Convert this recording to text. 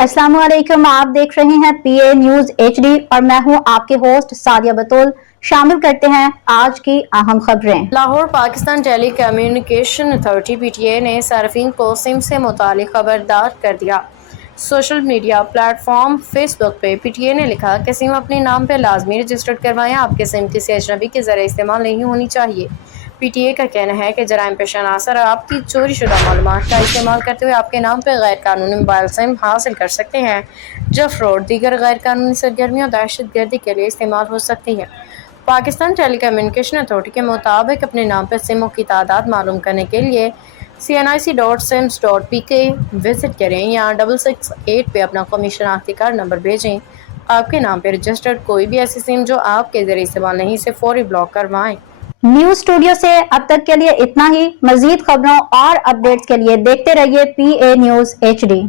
अस्सलाम वालेकुम, आप देख रहे हैं पीए न्यूज एचडी और मैं हूं आपके होस्ट सादिया बतूल। शामिल करते हैं आज की अहम खबरें। Lahore Pakistan telecommunication authority PTA ने सार्फिन को सिम से मुतालिक खबरदार कर दिया। सोशल मीडिया प्लेटफॉर्म फेसबुक पे पीटीए ने लिखा कि सिम अपने नाम पे लाजमी रजिस्टर्ड करवाएं, आपके सिम किसी अजनबी के ज़रिए इस्तेमाल नहीं होनी चाहिए। पीटीए का कहना है कि जराइम पेश अनासर आपकी चोरी शुदा मालूमात का इस्तेमाल करते हुए आपके नाम पर गैर कानूनी मोबाइल सिम हासिल कर सकते हैं, जो फ्रॉड दीगर गैर कानूनी सरगर्मियों और दहशत गर्दी के लिए इस्तेमाल हो सकती है। पाकिस्तान टेली कम्युनिकेशन अथॉरिटी के मुताबिक अपने नाम पर सिमों की तादाद मालूम करने के लिए cnic.sims.pk विजिट करें या 668 पे अपना कौमी शनाख्ती कार्ड नंबर भेजें। आपके नाम पर रजिस्टर्ड कोई भी ऐसी सिम जो आपके जरिए इस्तेमाल नहीं, इसे फौरी ब्लॉक करवाएं। न्यूज स्टूडियो से अब तक के लिए इतना ही। मजीद खबरों और अपडेट्स के लिए देखते रहिए पीए न्यूज एचडी।